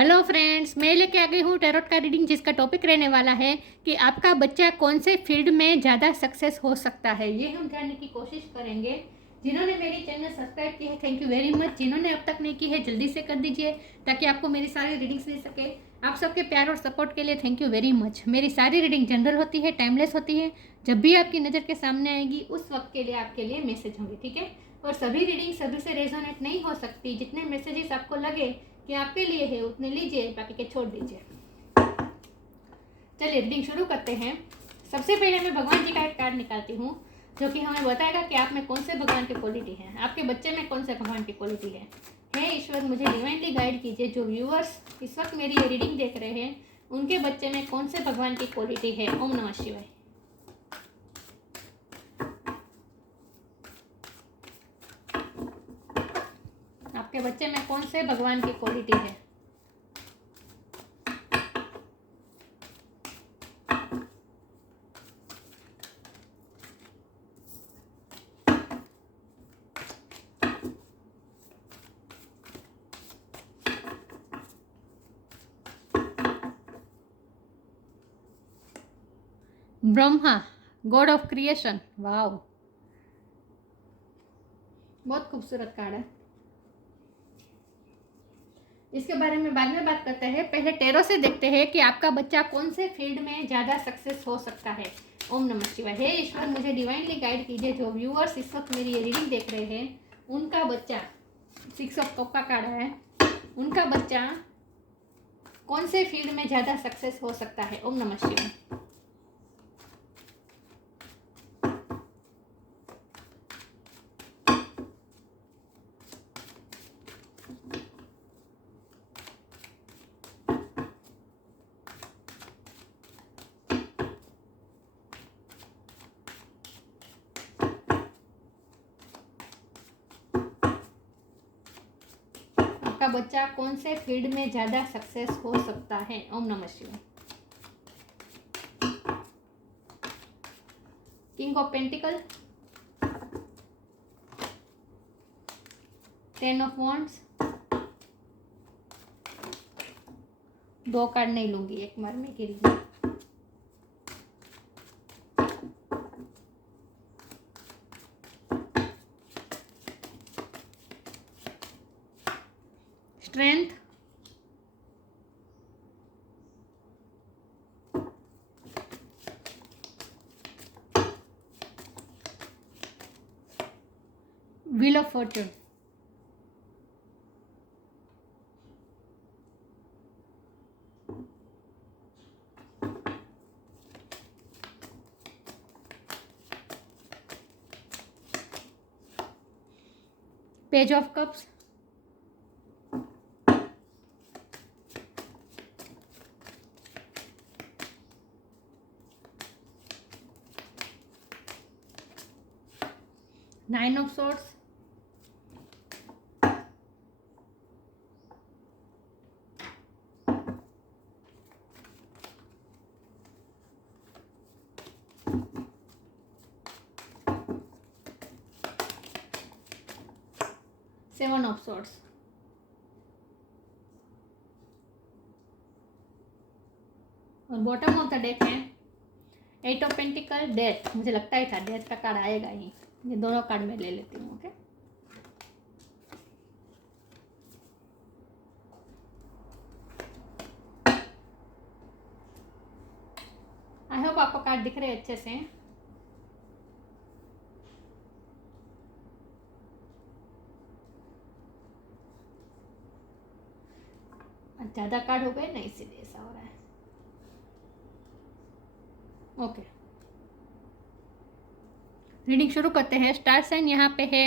Hello friends, मैं लेके आ गई हूँ टैरोट का रीडिंग जिसका टॉपिक रहने वाला है कि आपका बच्चा कौन से फील्ड में ज़्यादा सक्सेस हो सकता है। ये हम जानने की कोशिश करेंगे। जिन्होंने मेरी चैनल सब्सक्राइब की है थैंक यू वेरी मच। जिन्होंने अब तक नहीं की है जल्दी से कर दीजिए ताकि आपको मेरी सारी रीडिंग्स मिल सके। आप सबके प्यार और सपोर्ट के लिए थैंक यू वेरी मच। मेरी सारी रीडिंग जनरल होती है, टाइमलेस होती है। जब भी आपकी नज़र के सामने आएगी उस वक्त के लिए आपके लिए मैसेज होंगे, ठीक है। और सभी रीडिंग सभी से रेजोनेट नहीं हो सकती। जितने मैसेजेस आपको लगे कि आपके लिए है उतने लीजिए, बाकी के छोड़ दीजिए। चलिए रीडिंग शुरू करते हैं। सबसे पहले मैं भगवान जी का एक कार्ड निकालती हूँ जो कि हमें बताएगा कि आप में कौन से भगवान की क्वालिटी है, आपके बच्चे में कौन से भगवान की क्वालिटी है। हे ईश्वर, मुझे डिवाइनली गाइड कीजिए। जो व्यूअर्स इस वक्त मेरी ये रीडिंग देख रहे हैं उनके बच्चे में कौन से भगवान की क्वालिटी है। ओम नमः शिवाय। आपके बच्चे में कौन से भगवान की क्वालिटी है। Brahma, god of creation. Wow, बहुत खूबसूरत कार्ड है। इसके बारे में बाद में बात करते हैं। पहले टेरो से देखते हैं कि आपका बच्चा कौन से फील्ड में ज़्यादा सक्सेस हो सकता है। ओम नमः शिवाय। हे ईश्वर, मुझे डिवाइनली गाइड कीजिए। जो व्यूअर्स इस वक्त मेरी ये रीडिंग देख रहे हैं उनका बच्चा, 6 ऑफ कप का कार्ड है, उनका बच्चा कौन से फील्ड में ज़्यादा सक्सेस हो सकता है। ओम नमः शिवाय। आपका बच्चा कौन से फील्ड में ज़्यादा सक्सेस हो सकता है। ओम नमः शिवाय। King of pentacle, 10 of wands. 2 card नहीं लूंगी, एक बार में गिर गई। Strength, wheel of Fortune. Page of cups, nine of swords, seven of swords. और बॉटम ऑफ द डेक है 8 ऑफ पेंटिकल, डेथ। मुझे लगता ही था डेथ का कार्ड आएगा ही। ये दोनों कार्ड मैं ले लेती हूँ। ओके, आई होप आपको कार्ड दिख रहे अच्छे से। ज़्यादा कार्ड हो गए ना, इसीलिए ऐसा हो रहा है। ओके, रीडिंग शुरू करते हैं। स्टार साइन यहाँ पे है।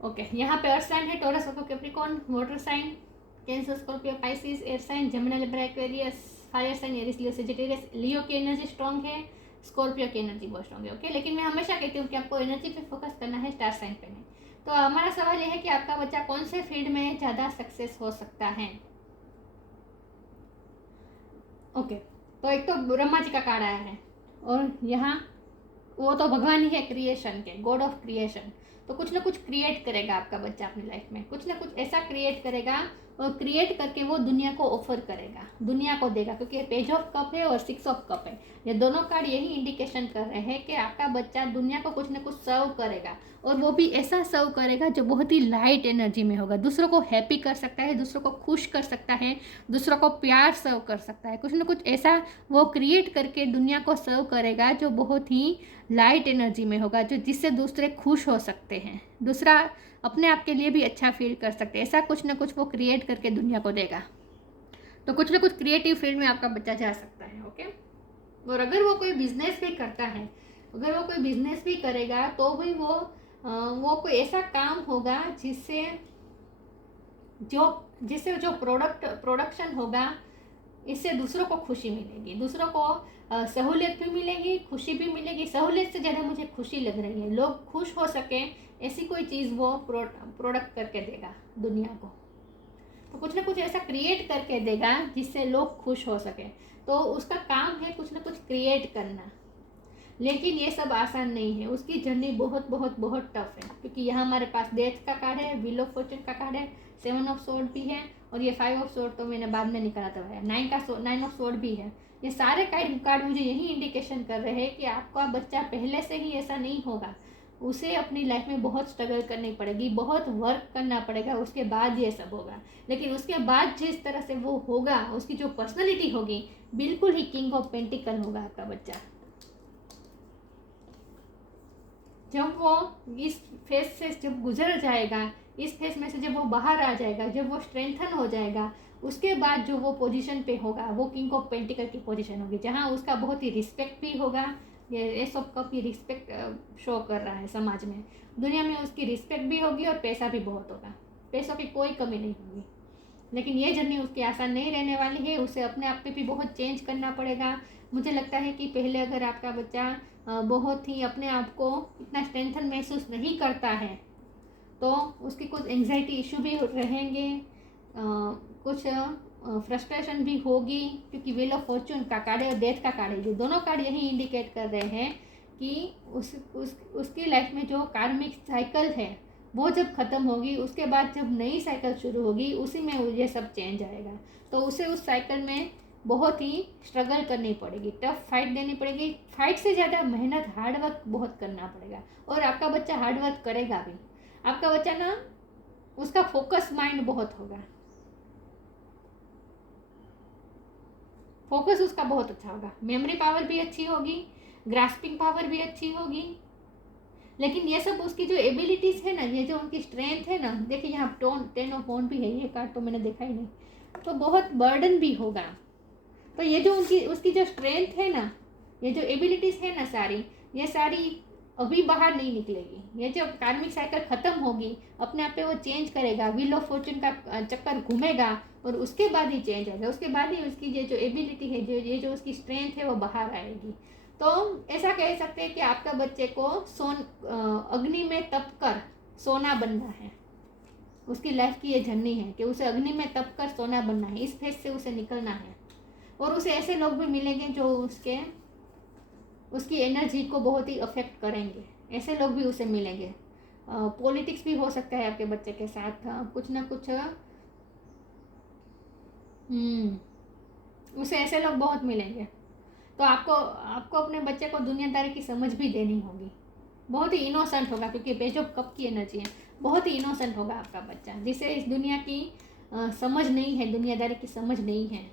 ओके, यहाँ पे अर्थ साइन है, Taurus, Capricorn, water sign, Cancer, Scorpio, Pisces, air sign, Gemini, Libra, Aquarius, fire sign, Aries, Leo, Sagittarius. Leo की एनर्जी स्ट्रॉन्ग है, स्कॉर्पियो की एनर्जी बहुत स्ट्रॉन्ग है। ओके, लेकिन मैं हमेशा कहती हूँ कि आपको एनर्जी पे फोकस करना है, स्टार साइन पे नहीं। तो हमारा सवाल यह है कि आपका बच्चा कौन से फील्ड में ज़्यादा सक्सेस हो सकता है। ओके, तो एक तो ब्रह्मा जी का कार्ड आया है और यहाँ वो तो भगवान ही है क्रिएशन के, गॉड ऑफ क्रिएशन। तो कुछ ना कुछ क्रिएट करेगा आपका बच्चा अपनी लाइफ में, कुछ ना कुछ ऐसा क्रिएट करेगा और क्रिएट करके वो दुनिया को ऑफर करेगा, दुनिया को देगा, क्योंकि पेज ऑफ कप है और 6 ऑफ कप है। ये दोनों कार्ड यही इंडिकेशन कर रहे हैं कि आपका बच्चा दुनिया को कुछ ना कुछ सर्व करेगा, और वो भी ऐसा सर्व करेगा जो बहुत ही लाइट एनर्जी में होगा। दूसरों को हैप्पी कर सकता है, दूसरों को खुश कर सकता है, दूसरों को प्यार सर्व कर सकता है। कुछ ना कुछ ऐसा वो क्रिएट करके दुनिया को सर्व करेगा जो बहुत ही लाइट एनर्जी में होगा, जो जिससे दूसरे खुश हो सकते हैं, दूसरा अपने आप के लिए भी अच्छा फील कर सकते हैं। ऐसा कुछ ना कुछ वो क्रिएट करके दुनिया को देगा। तो कुछ ना कुछ क्रिएटिव फील्ड में आपका बच्चा जा सकता है। ओके। और अगर वो कोई बिजनेस भी करता है, अगर वो कोई बिजनेस भी करेगा तो भी वो कोई ऐसा काम होगा जिससे जो प्रोडक्शन होगा, इससे दूसरों को खुशी मिलेगी, दूसरों को सहूलियत भी मिलेगी, खुशी भी मिलेगी। सहूलियत से ज़्यादा मुझे खुशी लग रही है, लोग खुश हो सके ऐसी कोई चीज़ वो प्रोडक्ट करके देगा दुनिया को। तो कुछ ना कुछ ऐसा क्रिएट करके देगा जिससे लोग खुश हो सके। तो उसका काम है कुछ ना कुछ क्रिएट करना, लेकिन ये सब आसान नहीं है। उसकी जर्नी बहुत बहुत बहुत टफ है, क्योंकि यहाँ हमारे पास डेथ का कार्ड है, व्हील ऑफ फॉर्चून का कार्ड है, 7 ऑफ सोर्ड भी है, और ये 5 ऑफ सोर्ड तो मैंने बाद में निकाला था है, 9 ऑफ सोर्ड भी है। ये सारे कार्ड मुझे यही इंडिकेशन कर रहे हैं कि आपका बच्चा पहले से ही ऐसा नहीं होगा, उसे अपनी लाइफ में बहुत स्ट्रगल करनी पड़ेगी, बहुत वर्क करना पड़ेगा, उसके बाद ये सब होगा। लेकिन उसके बाद जिस तरह से वो होगा, उसकी जो पर्सनैलिटी होगी, बिल्कुल ही किंग ऑफ पेंटिकल होगा आपका बच्चा। जब वो इस फेज से जब गुजर जाएगा, इस फेज में से जब वो बाहर आ जाएगा, जब वो स्ट्रेंथन हो जाएगा, उसके बाद जो वो पोजीशन पे होगा वो किंग ऑफ पेंटिकल की पोजीशन होगी, जहाँ उसका बहुत ही रिस्पेक्ट भी होगा। ये एस ऑफ कप की रिस्पेक्ट शो कर रहा है समाज में, दुनिया में उसकी रिस्पेक्ट भी होगी और पैसा भी बहुत होगा, पैसों की कोई कमी नहीं होगी। लेकिन ये जर्नी उसकी आसान नहीं रहने वाली है, उसे अपने आप पे भी बहुत चेंज करना पड़ेगा। मुझे लगता है कि पहले अगर आपका बच्चा बहुत ही अपने आप को इतना स्ट्रेंथन महसूस नहीं करता है तो उसकी कुछ एंग्जाइटी इशू भी रहेंगे, कुछ फ्रस्ट्रेशन भी होगी, क्योंकि व्हील ऑफ फॉर्चून का कार्ड है और डेथ का कार्ड है। ये दोनों कार्ड यही इंडिकेट कर रहे हैं कि उसकी लाइफ में जो कार्मिक साइकिल है वो जब ख़त्म होगी, उसके बाद जब नई साइकिल शुरू होगी, उसी में ये सब चेंज आएगा। तो उसे उस साइकिल में बहुत ही स्ट्रगल करनी पड़ेगी, टफ फाइट देनी पड़ेगी। फाइट से ज़्यादा मेहनत, हार्डवर्क बहुत करना पड़ेगा, और आपका बच्चा हार्डवर्क करेगा भी। आपका बच्चा ना, उसका फोकस माइंड बहुत होगा, फोकस उसका बहुत अच्छा होगा, मेमोरी पावर भी अच्छी होगी, ग्रास्पिंग पावर भी अच्छी होगी। लेकिन ये सब उसकी जो एबिलिटीज़ है ना, ये जो उनकी स्ट्रेंथ है ना, देखिए यहाँ 10 ऑफ वॉन्ड भी है, ये कार्ड तो मैंने देखा ही नहीं, तो बहुत बर्डन भी होगा। तो ये जो उसकी जो स्ट्रेंथ है ना, ये जो एबिलिटीज़ है ना सारी, ये सारी अभी बाहर नहीं निकलेगी। ये जब कार्मिक साइकिल ख़त्म होगी, अपने आप पे वो चेंज करेगा, व्हील ऑफ फॉर्चून का चक्कर घूमेगा, और उसके बाद ही चेंज आएगा, उसके बाद ही उसकी ये जो एबिलिटी है, ये जो उसकी स्ट्रेंथ है वो बाहर आएगी। तो ऐसा कह सकते हैं कि आपका बच्चे को अग्नि में तप कर सोना बनना है। उसकी लाइफ की ये जर्नी है कि उसे अग्नि में तप कर सोना बनना है, इस फेज से उसे निकलना है। और उसे ऐसे लोग भी मिलेंगे जो उसकी एनर्जी को बहुत ही अफेक्ट करेंगे, ऐसे लोग भी उसे मिलेंगे। पॉलिटिक्स भी हो सकता है आपके बच्चे के साथ, कुछ ना कुछ उसे ऐसे लोग बहुत मिलेंगे। तो आपको अपने बच्चे को दुनियादारी की समझ भी देनी होगी। बहुत ही इनोसेंट होगा, क्योंकि पेज ऑफ कप की एनर्जी है, बहुत ही इनोसेंट होगा आपका बच्चा, जिसे इस दुनिया की समझ नहीं है, दुनियादारी की समझ नहीं है,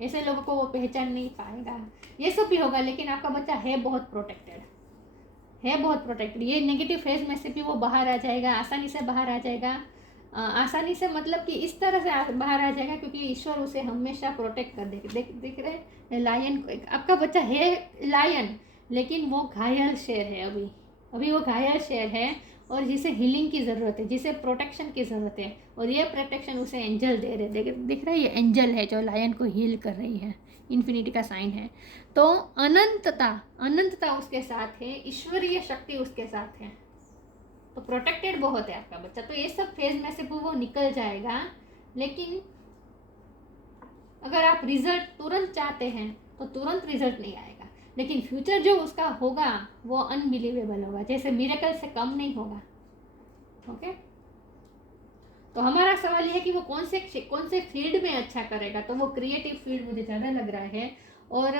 ऐसे लोगों को वो पहचान नहीं पाएगा। ये सब भी होगा, लेकिन आपका बच्चा है बहुत प्रोटेक्टेड, है बहुत प्रोटेक्टेड। ये नेगेटिव फेज में से भी वो बाहर आ जाएगा, आसानी से बाहर आ जाएगा। आसानी से मतलब कि इस तरह से बाहर आ जाएगा, क्योंकि ईश्वर उसे हमेशा प्रोटेक्ट कर देगा। देख रहे लायन, आपका बच्चा है लायन, लेकिन वो घायल शेर है, अभी वो घायल शेर है, और जिसे हीलिंग की ज़रूरत है, जिसे प्रोटेक्शन की ज़रूरत है, और ये प्रोटेक्शन उसे एंजल दे रहे। दिख रहा है, ये एंजल है जो लायन को हील कर रही है, इन्फिनिटी का साइन है। तो अनंतता उसके साथ है, ईश्वरीय शक्ति उसके साथ है, तो प्रोटेक्टेड बहुत है आपका बच्चा। तो ये सब फेज में से वो निकल जाएगा। लेकिन अगर आप रिजल्ट तुरंत चाहते हैं तो तुरंत रिजल्ट नहीं आएगा, लेकिन फ्यूचर जो उसका होगा वो अनबिलीवेबल होगा, जैसे मिरेकल से कम नहीं होगा। ओके, तो हमारा सवाल ये है कि वो कौन से फील्ड में अच्छा करेगा। तो वो क्रिएटिव फील्ड मुझे ज़्यादा लग रहा है। और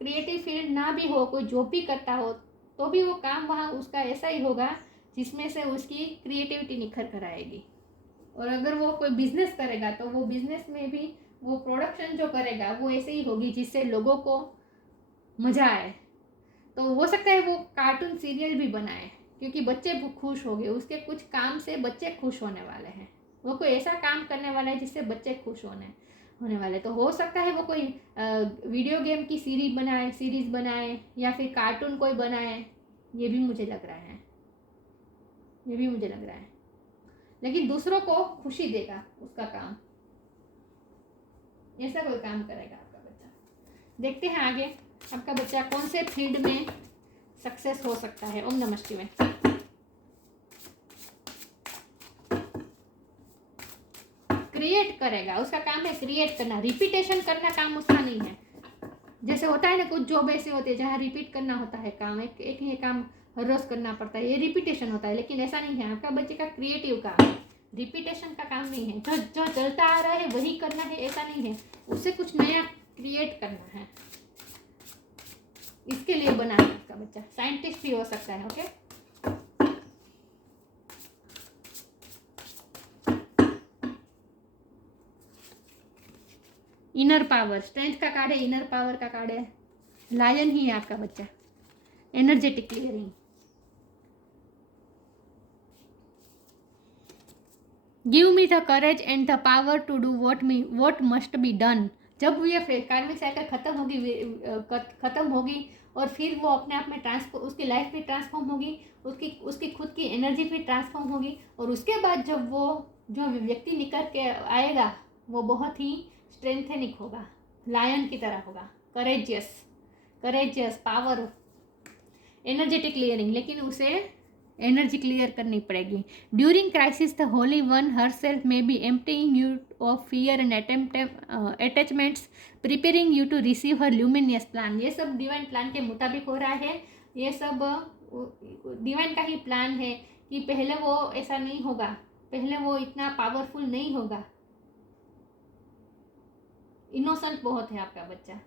क्रिएटिव फील्ड ना भी हो, कोई जॉब भी करता हो, तो भी वो काम वहाँ उसका ऐसा ही होगा जिसमें से उसकी क्रिएटिविटी निखर कर आएगी। और अगर वो कोई बिजनेस करेगा तो वो बिजनेस में भी वो प्रोडक्शन जो करेगा वो ऐसे ही होगी जिससे लोगों को मज़ा आए। तो हो सकता है वो कार्टून सीरियल भी बनाए, क्योंकि बच्चे खुश हो गए, उसके कुछ काम से बच्चे खुश होने वाले हैं। वो कोई ऐसा काम करने वाला है जिससे बच्चे खुश होने वाले। तो हो सकता है वो कोई वीडियो गेम की सीरीज बनाए या फिर कार्टून कोई बनाए। ये भी मुझे लग रहा है, लेकिन दूसरों को खुशी देगा उसका काम, ऐसा कोई काम करेगा आपका बच्चा। देखते हैं आगे आपका बच्चा कौन से फील्ड में सक्सेस हो सकता है। ओम नमः शिवाय। क्रिएट करेगा, उसका काम है क्रिएट करना, रिपीटेशन करना काम उसका नहीं है। जैसे होता है ना, कुछ जॉब ऐसे होते हैं जहाँ रिपीट करना होता है काम, एक ही काम हर रोज करना पड़ता है, ये रिपीटेशन होता है। लेकिन ऐसा नहीं है, आपका बच्चे का क्रिएटिव काम है, रिपीटेशन का काम नहीं है। जो चलता आ रहा है वही करना है, ऐसा नहीं है। उससे कुछ नया क्रिएट करना है, इसके लिए बना है आपका बच्चा। साइंटिस्ट भी हो सकता है। ओके, इनर पावर, स्ट्रेंथ का कार्ड है, इनर पावर का कार्ड है, लायन ही है आपका बच्चा। Energetic clearing, give me the courage and the power to do what must be done. जब ये कार्मिक साइकिल खत्म होगी और फिर वो अपने आप में उसकी लाइफ भी ट्रांसफॉर्म होगी, उसकी खुद की एनर्जी भी ट्रांसफॉर्म होगी। और उसके बाद जब वो जो व्यक्ति निकल के आएगा वो बहुत ही स्ट्रेंथेनिक होगा, लायन की तरह होगा, करेजियस पावर, एनर्जेटिक क्लियरिंग। लेकिन उसे एनर्जी क्लियर करनी पड़ेगी। During crisis the holy one herself may be emptying you of fear and attachments, preparing you to receive her luminous plan. ये सब डिवाइन प्लान के मुताबिक हो रहा है, ये सब डिवाइन का ही प्लान है कि पहले वो ऐसा नहीं होगा, पहले वो इतना पावरफुल नहीं होगा। इनोसेंट बहुत है आपका बच्चा,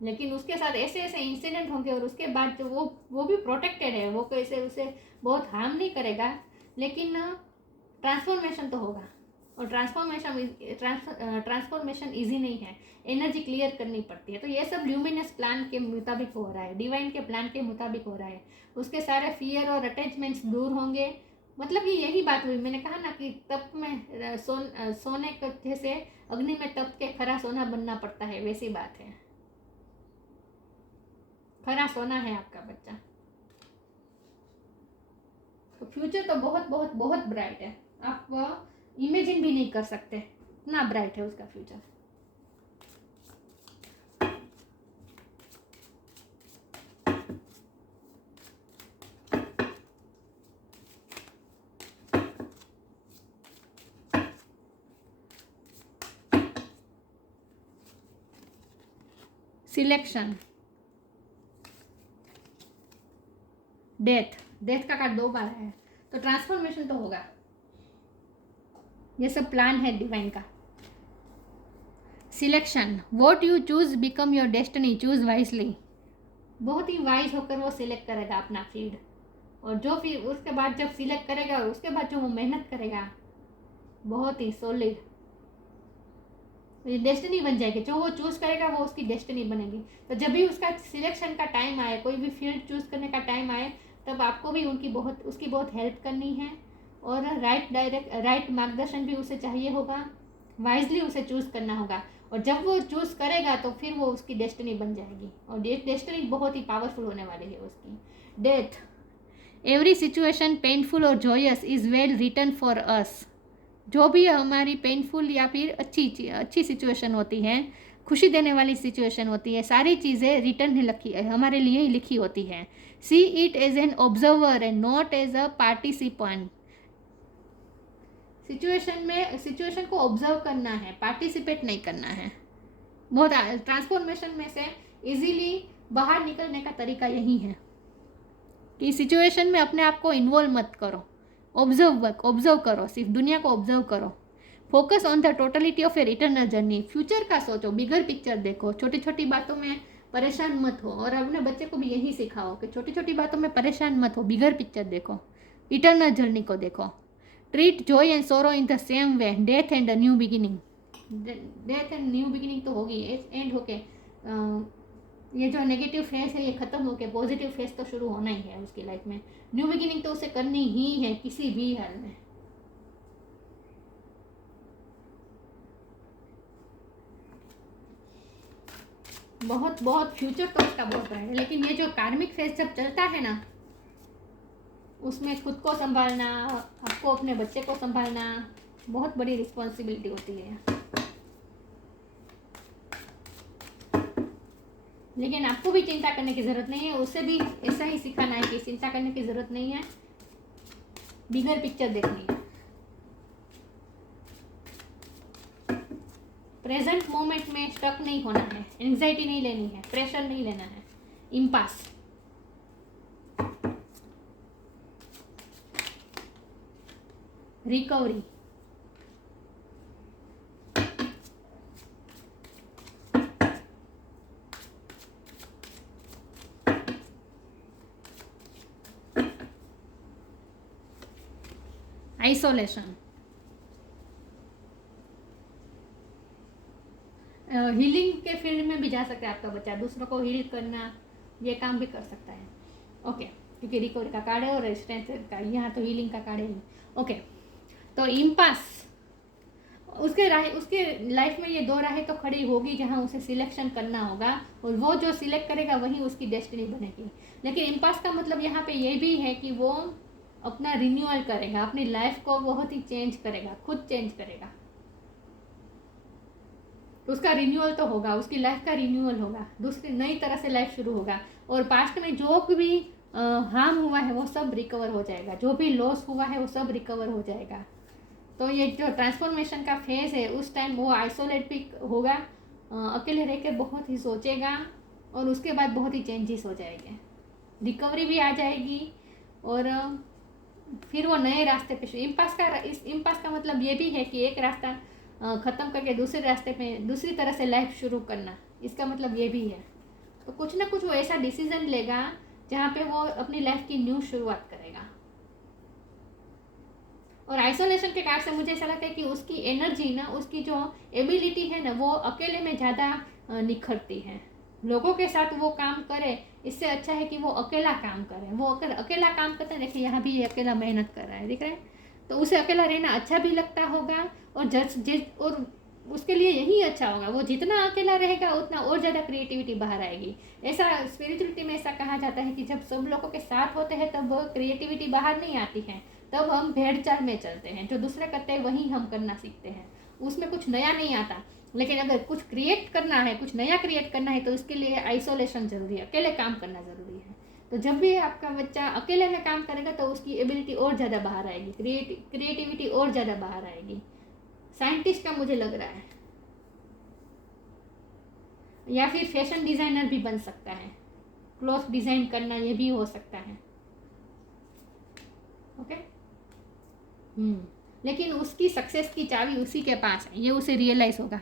लेकिन उसके साथ ऐसे ऐसे इंसिडेंट होंगे और उसके बाद जो वो भी प्रोटेक्टेड है, वो कैसे उसे बहुत हार्म नहीं करेगा, लेकिन ट्रांसफॉर्मेशन तो होगा। और ट्रांसफॉर्मेशन इजी नहीं है, एनर्जी क्लियर करनी पड़ती है। तो ये सब ल्यूमिनस प्लान के मुताबिक हो रहा है, डिवाइन के प्लान के मुताबिक हो रहा है। उसके सारे फियर और अटैचमेंट्स दूर होंगे। मतलब कि यही बात हुई, मैंने कहा ना कि तप में सोने जैसे अग्नि में तप के खरा सोना बनना पड़ता है, वैसी बात है। खरा सोना है आपका बच्चा। तो फ्यूचर तो बहुत बहुत बहुत ब्राइट है, आप इमेजिन भी नहीं कर सकते, इतना ब्राइट है उसका फ्यूचर। सिलेक्शन, डेथ का कार्ड 2 बार है, तो ट्रांसफॉर्मेशन तो होगा। ये सब प्लान है डिवाइन का। Selection, what you choose become your destiny, choose wisely. बहुत ही वाइज होकर वो सिलेक्ट करेगा अपना फील्ड, और जो फिर उसके बाद जब सिलेक्ट करेगा और उसके बाद जो वो मेहनत करेगा बहुत ही सॉलिड, डेस्टिनी बन जाएगी। जो वो चूज करेगा वो उसकी डेस्टिनी बनेगी। तो जब भी उसका सिलेक्शन का टाइम आए, कोई भी फील्ड चूज करने का टाइम आए, तब आपको भी उसकी बहुत हेल्प करनी है, और राइट मार्गदर्शन भी उसे चाहिए होगा, वाइजली उसे चूज करना होगा। और जब वो चूज करेगा तो फिर वो उसकी डेस्टिनी बन जाएगी, और डेस्टिनी बहुत ही पावरफुल होने वाली है उसकी। डेथ, एवरी सिचुएशन पेनफुल और joyous is well written for us. जो भी हमारी पेनफुल या फिर अच्छी सिचुएशन होती है, खुशी देने वाली सिचुएशन होती है, सारी चीज़ें रिटर्न हमारे लिए ही लिखी होती है। See it as an observer and not as a participant. Situation को ऑब्जर्व करना है, पार्टिसिपेट नहीं करना है। बहुत ट्रांसफॉर्मेशन में से इजीली बाहर निकलने का तरीका यही है कि सिचुएशन में अपने आप को इन्वॉल्व मत करो, ऑब्जर्व करो, सिर्फ दुनिया को ऑब्जर्व करो। Focus on the totality of your eternal journey, future का सोचो, बिगर पिक्चर देखो, छोटी छोटी बातों में परेशान मत हो। और अपने बच्चे को भी यही सिखाओ कि छोटी छोटी बातों में परेशान मत हो, बिगर पिक्चर देखो, इटर्नल जर्नी को देखो। ट्रीट जॉय एंड सोरो in the same way, death and new beginning. Death and new beginning तो होगी, एंड होके ये जो नेगेटिव फेस है ये ख़त्म होके पॉजिटिव फेस तो शुरू होना ही है उसकी लाइफ में। न्यू बिगिनिंग तो उसे करनी ही है किसी भी हाल में। बहुत बहुत फ्यूचर तो उसका बहुत है, लेकिन ये जो कार्मिक फेस जब चलता है ना, उसमें खुद को संभालना, आपको अपने बच्चे को संभालना बहुत बड़ी रिस्पॉन्सिबिलिटी होती है। लेकिन आपको भी चिंता करने की ज़रूरत नहीं है, उसे भी ऐसा ही सिखाना है कि चिंता करने की ज़रूरत नहीं है, बिगर पिक्चर देखनी है। प्रेजेंट मोमेंट में स्टक नहीं होना है, एंग्जाइटी नहीं लेनी है, प्रेशर नहीं लेना है। इम्पास, रिकवरी, आइसोलेशन, हीलिंग के फील्ड में भी जा सकता है आपका बच्चा, दूसरों को हील करना, ये काम भी कर सकता है। ओके, क्योंकि रिकवरी का कार्ड है और स्ट्रेंथ का, यहाँ तो हीलिंग का कार्ड है। ओके, तो इम्पास, उसके लाइफ में ये दो राहें तो खड़ी होगी जहाँ उसे सिलेक्शन करना होगा, और वो जो सिलेक्ट करेगा वही उसकी डेस्टिनी बनेगी। लेकिन इम्पास का मतलब यहाँ पे ये भी है कि वो अपना रिन्यूअल करेगा, अपनी लाइफ को बहुत ही चेंज करेगा, खुद चेंज करेगा। उसका रिन्यूअल तो होगा, उसकी लाइफ का रिन्यूअल होगा, दूसरी नई तरह से लाइफ शुरू होगा। और पास्ट में जो भी हार्म हुआ है वो सब रिकवर हो जाएगा, जो भी लॉस हुआ है वो सब रिकवर हो जाएगा। तो ये जो ट्रांसफॉर्मेशन का फेज़ है उस टाइम वो आइसोलेट भी होगा, अकेले रहकर बहुत ही सोचेगा, और उसके बाद बहुत ही चेंजेस हो जाएंगे, रिकवरी भी आ जाएगी, और फिर वो नए रास्ते पे। इम्पास का मतलब ये भी है कि एक रास्ता ख़त्म करके दूसरे रास्ते पे दूसरी तरह से लाइफ शुरू करना, इसका मतलब ये भी है। तो कुछ ना कुछ वो ऐसा डिसीजन लेगा जहाँ पे वो अपनी लाइफ की न्यू शुरुआत करेगा। और आइसोलेशन के कारण से मुझे ऐसा लगता है कि उसकी एनर्जी ना, उसकी जो एबिलिटी है ना, वो अकेले में ज़्यादा निखरती है। लोगों के साथ वो काम करे, इससे अच्छा है कि वो अकेला काम करे। वो अगर अकेला काम करता है, देखिए यहाँ भी ये अकेला मेहनत कर रहा है, दिख रहा है, तो उसे अकेला रहना अच्छा भी लगता होगा, और उसके लिए यही अच्छा होगा। वो जितना अकेला रहेगा उतना और ज़्यादा क्रिएटिविटी बाहर आएगी। ऐसा स्पिरिचुअलिटी में ऐसा कहा जाता है कि जब सब लोगों के साथ होते हैं तब क्रिएटिविटी बाहर नहीं आती है, तब हम भेड़-चाल में चलते हैं, जो दूसरे करते हैं वही हम करना सीखते हैं, उसमें कुछ नया नहीं आता। लेकिन अगर कुछ क्रिएट करना है, कुछ नया क्रिएट करना है, तो इसके लिए आइसोलेशन ज़रूरी है, अकेले काम करना ज़रूरी है। तो जब भी आपका बच्चा अकेले में काम करेगा तो उसकी एबिलिटी और ज़्यादा बाहर आएगी, क्रिएटिविटी और ज़्यादा बाहर आएगी। साइंटिस्ट का मुझे लग रहा है, या फिर फैशन डिज़ाइनर भी बन सकता है, क्लॉथ डिज़ाइन करना ये भी हो सकता है। ओके, लेकिन उसकी सक्सेस की चाबी उसी के पास है, ये उसे रियलाइज़ होगा।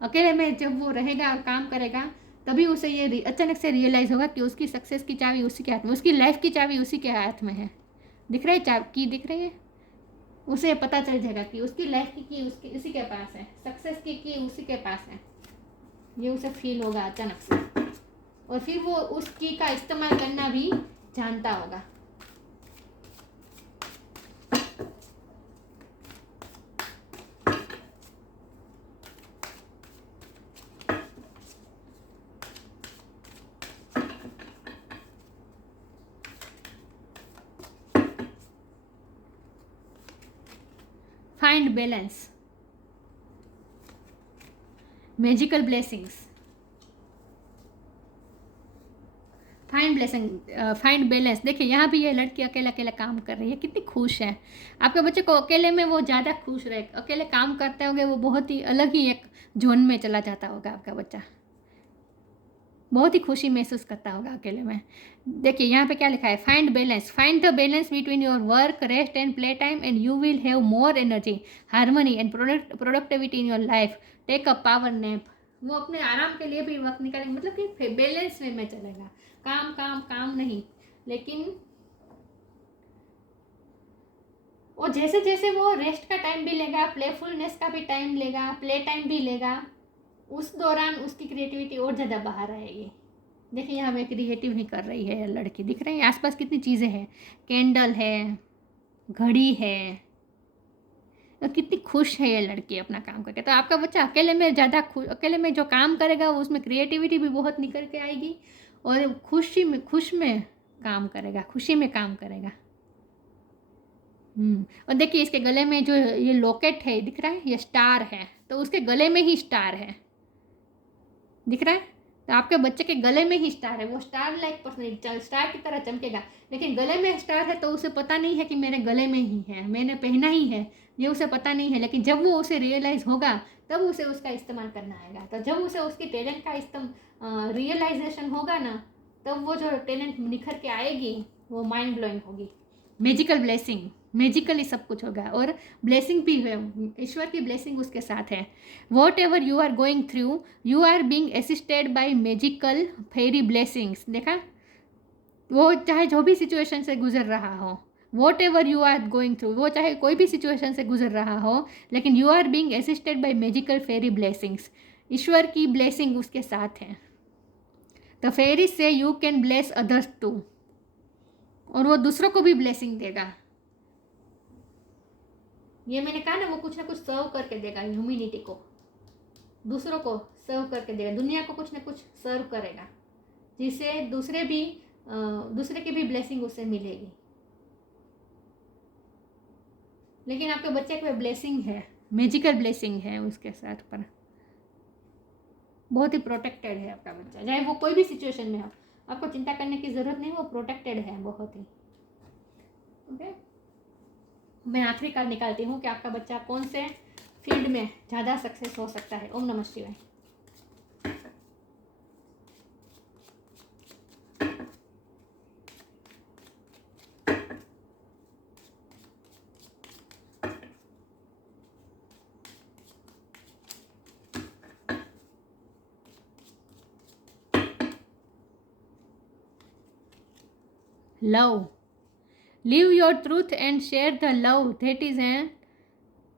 अकेले में जब वो रहेगा और काम करेगा तभी उसे ये अचानक से रियलाइज़ होगा कि उसकी सक्सेस की चाबी उसी के हाथ में, उसकी लाइफ की चाबी उसी के हाथ में है। दिख रहा है चाबी दिख रही है, उसे पता चल जाएगा कि उसकी लाइफ की उसकी उसी के पास है, सक्सेस की उसी के पास है, ये उसे फील होगा अचानक से। और फिर वो उस की का इस्तेमाल करना भी जानता होगा। Find balance, magical blessings, find balance. देखिए यहाँ भी ये लड़की अकेला अकेला काम कर रही है, कितनी खुश है। आपके बच्चे को अकेले में वो ज़्यादा खुश रहे, अकेले काम करते होंगे वो बहुत ही अलग ही एक जोन में चला जाता होगा आपका बच्चा। बहुत ही खुशी महसूस करता होगा अकेले में। देखिए यहाँ पे क्या लिखा है, find balance, find the balance between your work, rest and play time and you will have more energy, harmony and productivity in your life. Take a power nap. वो अपने आराम के लिए भी वक्त निकालेंगे, मतलब कि बैलेंस वे में चलेगा, काम काम काम नहीं। लेकिन और जैसे जैसे वो रेस्ट का टाइम भी लेगा, प्लेफुलनेस का भी टाइम लेगा, प्ले टाइम भी लेगा, उस दौरान उसकी क्रिएटिविटी और ज़्यादा बाहर आएगी। देखिए यहाँ पे क्रिएटिव ही कर रही है लड़की, दिख रही है आसपास कितनी चीज़ें हैं, कैंडल है, घड़ी है, और कितनी खुश है ये लड़की अपना काम करके। तो आपका बच्चा अकेले में ज़्यादा अकेले में जो काम करेगा उसमें क्रिएटिविटी भी बहुत निकल के आएगी, और खुश में काम करेगा, खुशी में काम करेगा। और देखिए इसके गले में जो ये लॉकेट है दिख रहा है, ये स्टार है, तो उसके गले में ही स्टार है, दिख रहा है। तो आपके बच्चे के गले में ही स्टार है, वो स्टार लाइक पर्सनैलिटी, स्टार की तरह चमकेगा। लेकिन गले में स्टार है तो उसे पता नहीं है कि मेरे गले में ही है, मैंने पहना ही है, ये उसे पता नहीं है। लेकिन जब वो उसे रियलाइज़ होगा तब उसे उसका इस्तेमाल करना आएगा। तो जब उसे उसकी टैलेंट का रियलाइजेशन होगा ना, तब वो जो टैलेंट निखर के आएगी वो माइंड ब्लोइंग होगी। मैजिकल ब्लेसिंग, मैजिकली सब कुछ होगा, और ब्लेसिंग भी है, ईश्वर की ब्लेसिंग उसके साथ है। Whatever you are going through, you are being assisted by magical fairy blessings. देखा, वो चाहे जो भी सिचुएशन से गुजर रहा हो, whatever you are going through, वो चाहे कोई भी सिचुएशन से गुजर रहा हो, लेकिन you are being assisted by magical fairy blessings, ईश्वर की ब्लेसिंग उसके साथ है। द फेरी से you can bless others too, और वो दूसरों को भी ब्लेसिंग देगा। ये मैंने कहा ना, वो कुछ ना कुछ सर्व करके देगा, ह्यूमैनिटी को, दूसरों को सर्व करके देगा, दुनिया को कुछ ना कुछ सर्व करेगा, जिससे दूसरे की भी ब्लेसिंग उससे मिलेगी। लेकिन आपके बच्चे की ब्लेसिंग है, मैजिकल ब्लेसिंग है उसके साथ, पर बहुत ही प्रोटेक्टेड है आपका बच्चा, चाहे वो कोई भी सिचुएशन में हो, आपको चिंता करने की ज़रूरत नहीं, वो प्रोटेक्टेड है बहुत ही। ओके, मैं आखिरी कार्ड निकालती हूँ कि आपका बच्चा कौन से फील्ड में ज़्यादा सक्सेस हो सकता है। ओम नमः शिवाय। Love, live your truth and share the love that is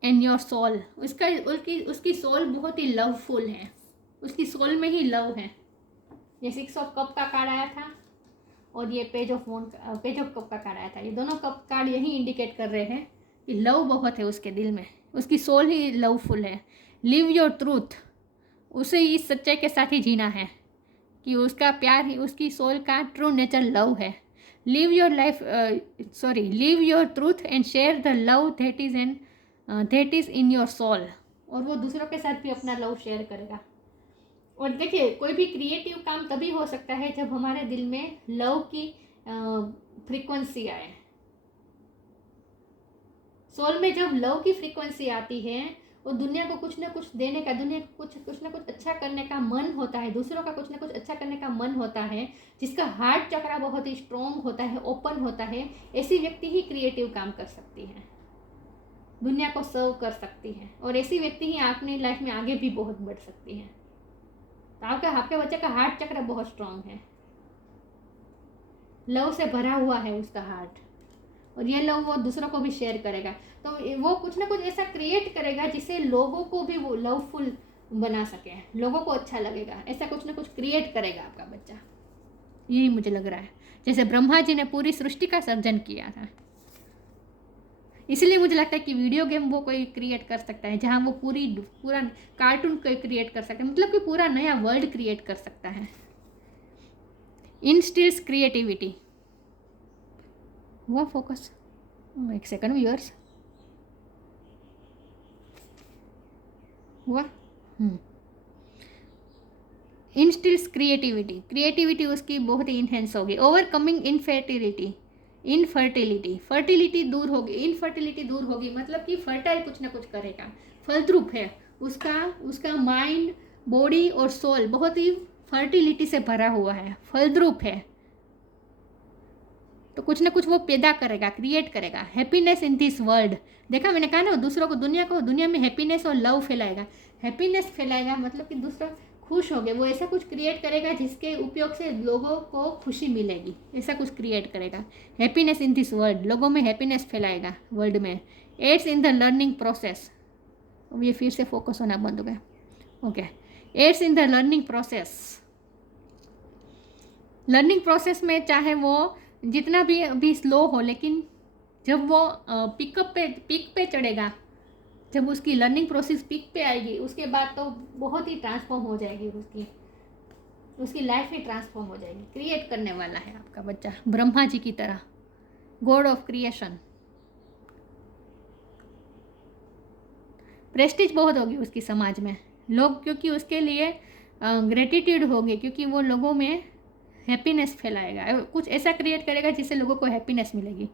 in your soul. उसकी सोल बहुत ही लवफुल है, उसकी सोल में ही लव है। ये 6 ऑफ कप का कार्ड आया था और ये पेज ऑफ कप का कार्ड आया था। ये दोनों कप कार्ड यही इंडिकेट कर रहे हैं कि लव बहुत है उसके दिल में, उसकी सोल ही लवफुल है। लिव योर ट्रूथ, उसे इस सच्चाई के साथ ही जीना है कि उसका प्यार ही उसकी सोल का ट्रू नेचर लव है। Live your truth and share the love that is in your soul. और वो दूसरों के साथ भी अपना लव शेयर करेगा। और देखिए, कोई भी क्रिएटिव काम तभी हो सकता है जब हमारे दिल में लव की फ्रीक्वेंसी आए। सोल में जब लव की फ्रीक्वेंसी आती है, वो दुनिया को कुछ ना कुछ देने का, दुनिया को कुछ ना कुछ अच्छा करने का मन होता है, दूसरों का कुछ ना कुछ अच्छा करने का मन होता है, जिसका हार्ट चक्रा बहुत ही स्ट्रॉन्ग होता है, ओपन होता है, ऐसी व्यक्ति ही क्रिएटिव काम कर सकती है, दुनिया को सर्व कर सकती है, और ऐसी व्यक्ति ही अपनी लाइफ में आगे भी बहुत बढ़ सकती है। तो आपके बच्चे का हार्ट चक्र बहुत स्ट्रॉन्ग है, लव से भरा हुआ है उसका हार्ट, और ये लव वो दूसरों को भी शेयर करेगा। तो वो कुछ ना कुछ ऐसा क्रिएट करेगा जिससे लोगों को भी वो लवफुल बना सके, लोगों को अच्छा लगेगा, ऐसा कुछ ना कुछ क्रिएट करेगा आपका बच्चा। यही मुझे लग रहा है, जैसे ब्रह्मा जी ने पूरी सृष्टि का सर्जन किया था, इसलिए मुझे लगता है कि वीडियो गेम वो कोई क्रिएट कर सकता है, जहाँ वो पूरा कार्टून कोई क्रिएट कर सकता है, मतलब कि पूरा नया वर्ल्ड क्रिएट कर सकता है। Instils creativity. हुआ फोकस? एक सेकंड व्यूअर्स, हुआ? इंस्टिल्स क्रिएटिविटी उसकी बहुत ही इनहेंस होगी। ओवरकमिंग फर्टिलिटी दूर होगी, इनफर्टिलिटी दूर होगी, मतलब कि फर्टाइल कुछ ना कुछ करेगा, फलद्रूप है उसका माइंड, बॉडी और सोल बहुत ही फर्टिलिटी से भरा हुआ है, फलद्रूप है, तो कुछ ना कुछ वो पैदा करेगा, क्रिएट करेगा। हैप्पीनेस इन दिस वर्ल्ड, देखा मैंने कहा ना, दूसरों को, दुनिया में हैप्पीनेस और लव फैलाएगा। हैप्पीनेस फैलाएगा मतलब कि दूसरा खुश हो गए, वो ऐसा कुछ क्रिएट करेगा जिसके उपयोग से लोगों को खुशी मिलेगी, ऐसा कुछ क्रिएट करेगा। हैप्पीनेस इन दिस वर्ल्ड, लोगों में हैप्पीनेस फैलाएगा वर्ल्ड में। Aids in the learning process, ये फिर से फोकस होना बंद हो गया। Okay, aids in the learning process. Learning process में चाहे वो जितना भी अभी स्लो हो, लेकिन जब वो पीक पे चढ़ेगा, जब उसकी लर्निंग प्रोसेस पीक पे आएगी, उसके बाद तो बहुत ही ट्रांसफॉर्म हो जाएगी, उसकी लाइफ ही ट्रांसफॉर्म हो जाएगी। क्रिएट करने वाला है आपका बच्चा ब्रह्मा जी की तरह, गॉड ऑफ क्रिएशन। प्रेस्टीज बहुत होगी उसकी समाज में, लोग क्योंकि उसके लिए ग्रेटिट्यूड होंगे, क्योंकि वो लोगों में हैप्पीनेस फैलाएगा, कुछ ऐसा क्रिएट करेगा जिससे लोगों को हैप्पीनेस मिलेगी।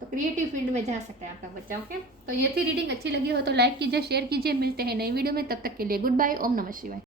तो क्रिएटिव फील्ड में जा सकता है आपका बच्चा। ओके, तो ये थी रीडिंग। अच्छी लगी हो तो लाइक कीजिए, शेयर कीजिए। मिलते हैं नई वीडियो में, तब तक के लिए गुड बाय। ओम नमः शिवाय।